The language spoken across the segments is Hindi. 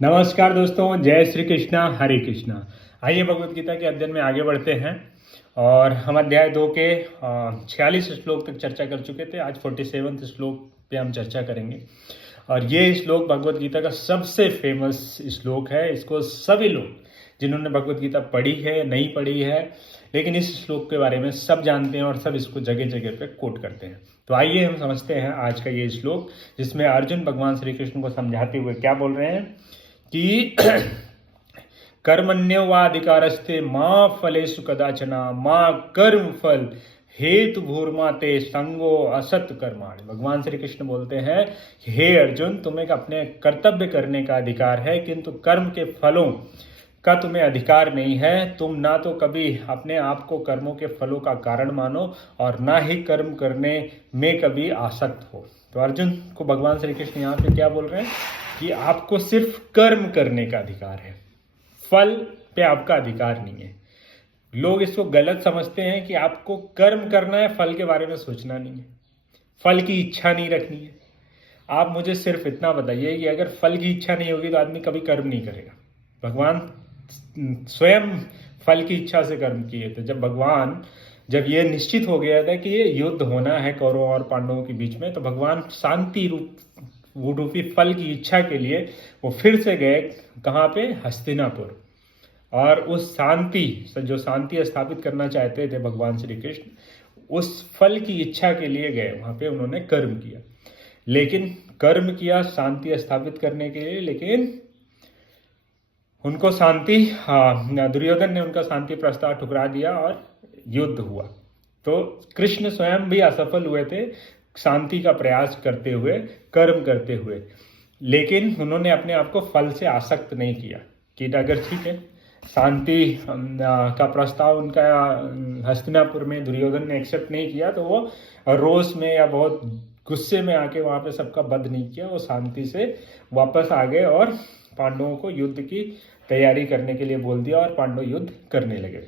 नमस्कार दोस्तों, जय श्री कृष्णा, हरे कृष्णा। आइए भगवत गीता के अध्ययन में आगे बढ़ते हैं। और हम अध्याय 2 के 46 श्लोक तक चर्चा कर चुके थे। आज 47वें श्लोक पे हम चर्चा करेंगे। और ये श्लोक भगवत गीता का सबसे फेमस श्लोक है। इसको सभी लोग जिन्होंने भगवत गीता पढ़ी है, नहीं पढ़ी है, लेकिन इस श्लोक के बारे में सब जानते हैं और सब इसको जगह जगह पे कोट करते हैं। तो आइए हम समझते हैं आज का ये श्लोक, जिसमें अर्जुन भगवान श्री कृष्ण को समझाते हुए क्या बोल रहे हैं कि कर्मण्यवाधिकारस्ते माँ फलेषु कदाचना माँ कर्म फल हेतु भूर्माते संगो असत कर्माणि। भगवान श्री कृष्ण बोलते हैं, हे अर्जुन, तुम्हें अपने कर्तव्य करने का अधिकार है, किंतु कर्म के फलों का तुम्हें अधिकार नहीं है। तुम ना तो कभी अपने आप को कर्मों के फलों का कारण मानो और ना ही कर्म करने में कभी आसक्त हो। तो अर्जुन को भगवान श्री कृष्ण यहाँ पे क्या बोल रहे हैं कि आपको सिर्फ कर्म करने का अधिकार है, फल पे आपका अधिकार नहीं है। लोग इसको गलत समझते हैं कि आपको कर्म करना है, फल के बारे में सोचना नहीं है, फल की इच्छा नहीं रखनी है। आप मुझे सिर्फ इतना बताइए कि अगर फल की इच्छा नहीं होगी तो आदमी कभी कर्म नहीं करेगा। भगवान स्वयं फल की इच्छा से कर्म किए थे। जब ये निश्चित हो गया था कि ये युद्ध होना है कौरवों और पांडवों के बीच में, तो भगवान शांति रूपी फल की इच्छा के लिए वो फिर से गए। कहाँ पे? हस्तिनापुर। और उस जो शांति स्थापित करना चाहते थे भगवान श्री कृष्ण, उस फल की इच्छा के लिए गए। वहां पे उन्होंने कर्म किया, लेकिन कर्म किया शांति स्थापित करने के लिए, लेकिन उनको दुर्योधन ने उनका शांति प्रस्ताव ठुकरा दिया और युद्ध हुआ। तो कृष्ण स्वयं भी असफल हुए थे शांति का प्रयास करते हुए, कर्म करते हुए, लेकिन उन्होंने अपने आप को फल से आसक्त नहीं किया कि अगर ठीक है, शांति का प्रस्ताव उनका हस्तिनापुर में दुर्योधन ने एक्सेप्ट नहीं किया, तो वो रोष में या बहुत गुस्से में आके वहां पे सबका वध नहीं किया। वो शांति से वापस आ गए और पांडवों को युद्ध की तैयारी करने के लिए बोल दिया और पांडव युद्ध करने लगे।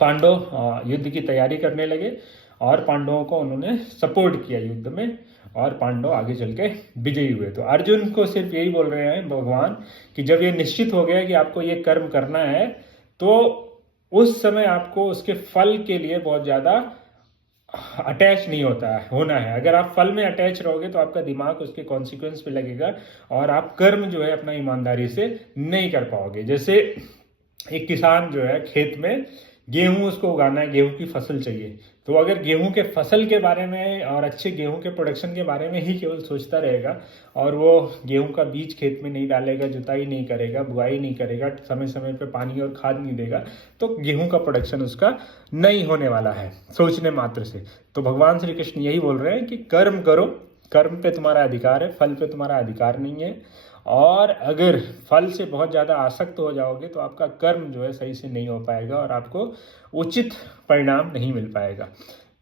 पांडव युद्ध की तैयारी करने लगे और पांडवों को उन्होंने सपोर्ट किया युद्ध में, और पांडव आगे चल के विजयी हुए। तो अर्जुन को सिर्फ यही बोल रहे हैं भगवान कि जब ये निश्चित हो गया कि आपको ये कर्म करना है, तो उस समय आपको उसके फल के लिए बहुत ज्यादा अटैच नहीं होना है। अगर आप फल में अटैच रहोगे तो आपका दिमाग उसके कॉन्सिक्वेंस पे लगेगा और आप कर्म जो है अपना ईमानदारी से नहीं कर पाओगे। जैसे एक किसान जो है खेत में गेहूं उसको उगाना है, गेहूं की फसल चाहिए, तो अगर गेहूं के फसल के बारे में और अच्छे गेहूं के प्रोडक्शन के बारे में ही केवल सोचता रहेगा और वो गेहूं का बीज खेत में नहीं डालेगा, जुताई नहीं करेगा, बुआई नहीं करेगा, समय समय पे पानी और खाद नहीं देगा, तो गेहूं का प्रोडक्शन उसका नहीं होने वाला है सोचने मात्र से। तो भगवान श्री कृष्ण यही बोल रहे हैं कि कर्म करो, कर्म पे तुम्हारा अधिकार है, फल पे तुम्हारा अधिकार नहीं है। और अगर फल से बहुत ज़्यादा आसक्त हो जाओगे तो आपका कर्म जो है सही से नहीं हो पाएगा और आपको उचित परिणाम नहीं मिल पाएगा।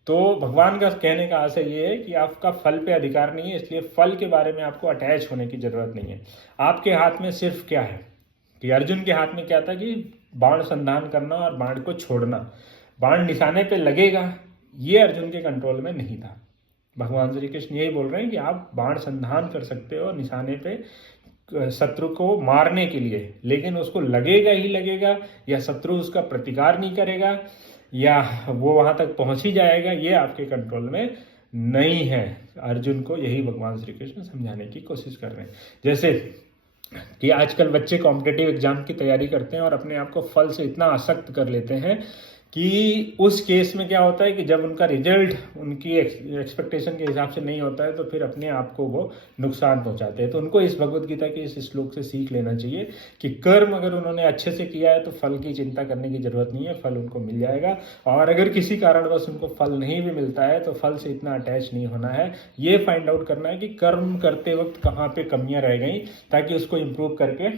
तो भगवान का कहने का आशय ये है कि आपका फल पे अधिकार नहीं है, इसलिए फल के बारे में आपको अटैच होने की जरूरत नहीं है। आपके हाथ में सिर्फ क्या है कि अर्जुन के हाथ में क्या था कि बाण संधान करना और बाण को छोड़ना। बाण निशाने पे लगेगा, ये अर्जुन के कंट्रोल में नहीं था। भगवान श्री कृष्ण यही बोल रहे हैं कि आप बाण संधान कर सकते हो निशाने पे शत्रु को मारने के लिए, लेकिन उसको लगेगा ही लगेगा या शत्रु उसका प्रतिकार नहीं करेगा या वो वहां तक पहुंच ही जाएगा, ये आपके कंट्रोल में नहीं है। अर्जुन को यही भगवान श्री कृष्ण समझाने की कोशिश कर रहे हैं। जैसे कि आजकल बच्चे कॉम्पिटिटिव एग्जाम की तैयारी करते हैं और अपने आप को फल से इतना आसक्त कर लेते हैं कि उस केस में क्या होता है कि जब उनका रिजल्ट उनकी एक्सपेक्टेशन के हिसाब से नहीं होता है तो फिर अपने आप को वो नुकसान पहुंचाते हैं। तो उनको इस भगवत गीता के इस श्लोक से सीख लेना चाहिए कि कर्म अगर उन्होंने अच्छे से किया है तो फल की चिंता करने की जरूरत नहीं है, फल उनको मिल जाएगा। और अगर किसी कारणवश उनको फल नहीं भी मिलता है तो फल से इतना अटैच नहीं होना है। ये फाइंड आउट करना है कि कर्म करते वक्त कहाँ पे कमियां रह गई, ताकि उसको इम्प्रूव करके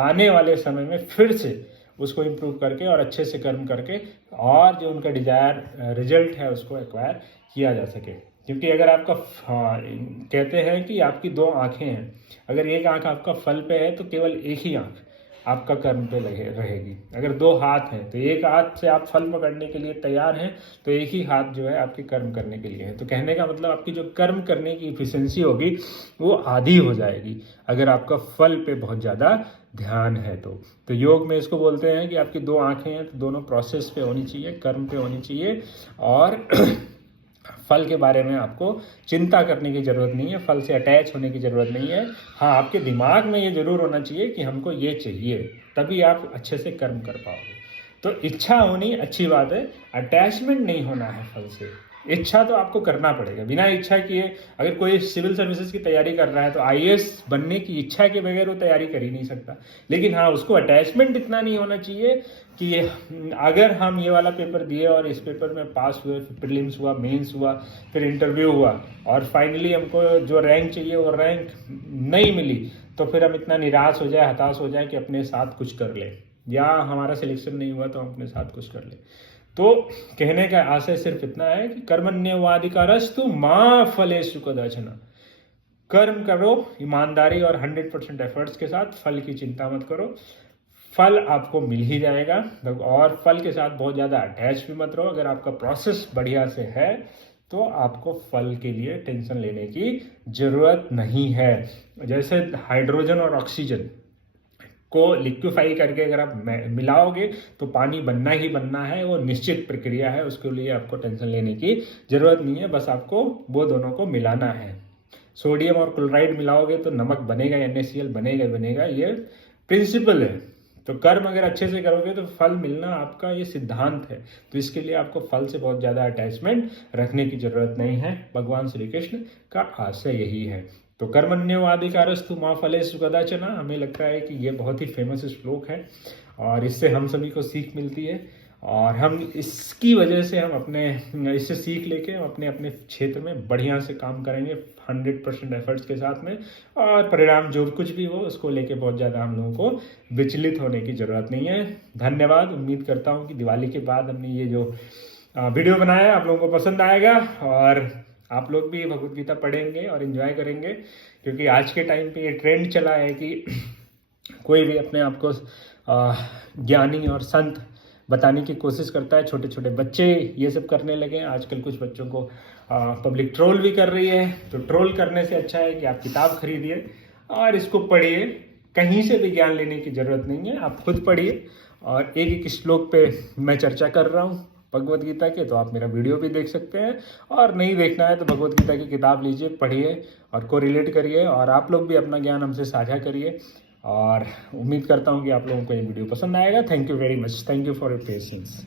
आने वाले समय में फिर से उसको इम्प्रूव करके और अच्छे से कर्म करके और जो उनका डिजायर रिजल्ट है उसको एक्वायर किया जा सके। क्योंकि अगर आपका कहते हैं कि आपकी दो आंखें हैं, अगर एक आंख आपका फल पे है तो केवल एक ही आंख आपका कर्म पे लगे रहेगी। अगर 2 हाथ हैं तो एक हाथ से आप फल पकड़ने के लिए तैयार हैं, तो एक ही हाथ जो है आपके कर्म करने के लिए है। तो कहने का मतलब आपकी जो कर्म करने की इफिशिएंसी होगी वो आधी हो जाएगी अगर आपका फल पे बहुत ज़्यादा ध्यान है। तो योग में इसको बोलते हैं कि आपकी 2 आंखें हैं तो दोनों प्रोसेस पे होनी चाहिए, कर्म पे होनी चाहिए, और फल के बारे में आपको चिंता करने की ज़रूरत नहीं है, फल से अटैच होने की ज़रूरत नहीं है। हाँ, आपके दिमाग में ये ज़रूर होना चाहिए कि हमको ये चाहिए, तभी आप अच्छे से कर्म कर पाओगे। तो इच्छा होनी अच्छी बात है, अटैचमेंट नहीं होना है फल से। इच्छा तो आपको करना पड़ेगा, बिना इच्छा किए अगर कोई सिविल सर्विसेज की तैयारी कर रहा है तो आईएएस बनने की इच्छा के बगैर वो तैयारी कर ही नहीं सकता। लेकिन हाँ, उसको अटैचमेंट इतना नहीं होना चाहिए कि अगर हम ये वाला पेपर दिए और इस पेपर में पास हुए, प्रीलिम्स हुआ, मेंस हुआ, फिर इंटरव्यू हुआ और फाइनली हमको जो रैंक चाहिए वो रैंक नहीं मिली, तो फिर हम इतना निराश हो जाए, हताश हो जाए कि अपने साथ कुछ कर ले, या हमारा सिलेक्शन नहीं हुआ तो हम अपने साथ कुछ कर ले। तो कहने का आशय सिर्फ इतना है कि कर्मण्येवाधिकारस्तु मा फलेषु कदाचन। कर्म करो ईमानदारी और 100% एफर्ट्स के साथ, फल की चिंता मत करो, फल आपको मिल ही जाएगा। और फल के साथ बहुत ज़्यादा अटैच भी मत रहो। अगर आपका प्रोसेस बढ़िया से है तो आपको फल के लिए टेंशन लेने की ज़रूरत नहीं है। जैसे हाइड्रोजन और ऑक्सीजन को लिक्विफाई करके अगर आप मिलाओगे तो पानी बनना ही बनना है, वो निश्चित प्रक्रिया है, उसके लिए आपको टेंशन लेने की ज़रूरत नहीं है। बस आपको वो दोनों को मिलाना है। सोडियम और क्लोराइड मिलाओगे तो नमक बनेगा, NaCl बनेगा बनेगा, ये प्रिंसिपल है। तो कर्म अगर अच्छे से करोगे तो फल मिलना आपका ये सिद्धांत है। तो इसके लिए आपको फल से बहुत ज़्यादा अटैचमेंट रखने की ज़रूरत नहीं है। भगवान श्री कृष्ण का आशय यही है। तो कर्मण्येवाधिकारस्तु मा फलेषु कदाचन, हमें लगता है कि ये बहुत ही फेमस श्लोक है और इससे हम सभी को सीख मिलती है, और हम इसकी वजह से हम अपने इससे सीख लेके हम अपने अपने क्षेत्र में बढ़िया से काम करेंगे 100% एफर्ट्स के साथ में, और परिणाम जो कुछ भी हो उसको लेके बहुत ज़्यादा हम लोगों को विचलित होने की ज़रूरत नहीं है। धन्यवाद। उम्मीद करता हूँ कि दिवाली के बाद हमने ये जो वीडियो बनाया आप लोगों को पसंद आएगा, और आप लोग भी भगवत गीता पढ़ेंगे और एंजॉय करेंगे, क्योंकि आज के टाइम पे ये ट्रेंड चला है कि कोई भी अपने आप को ज्ञानी और संत बताने की कोशिश करता है। छोटे छोटे बच्चे ये सब करने लगे हैं आजकल। कुछ बच्चों को पब्लिक ट्रोल भी कर रही है। तो ट्रोल करने से अच्छा है कि आप किताब खरीदिए और इसको पढ़िए। कहीं से भी ज्ञान लेने की ज़रूरत नहीं है, आप खुद पढ़िए। और एक एक श्लोक पे मैं चर्चा कर रहा हूँ भगवत गीता के, तो आप मेरा वीडियो भी देख सकते हैं, और नहीं देखना है तो भगवत गीता की किताब लीजिए, पढ़िए और को रिलेट करिए, और आप लोग भी अपना ज्ञान हमसे साझा करिए। और उम्मीद करता हूँ कि आप लोगों को ये वीडियो पसंद आएगा। Thank you very much. Thank you for your patience.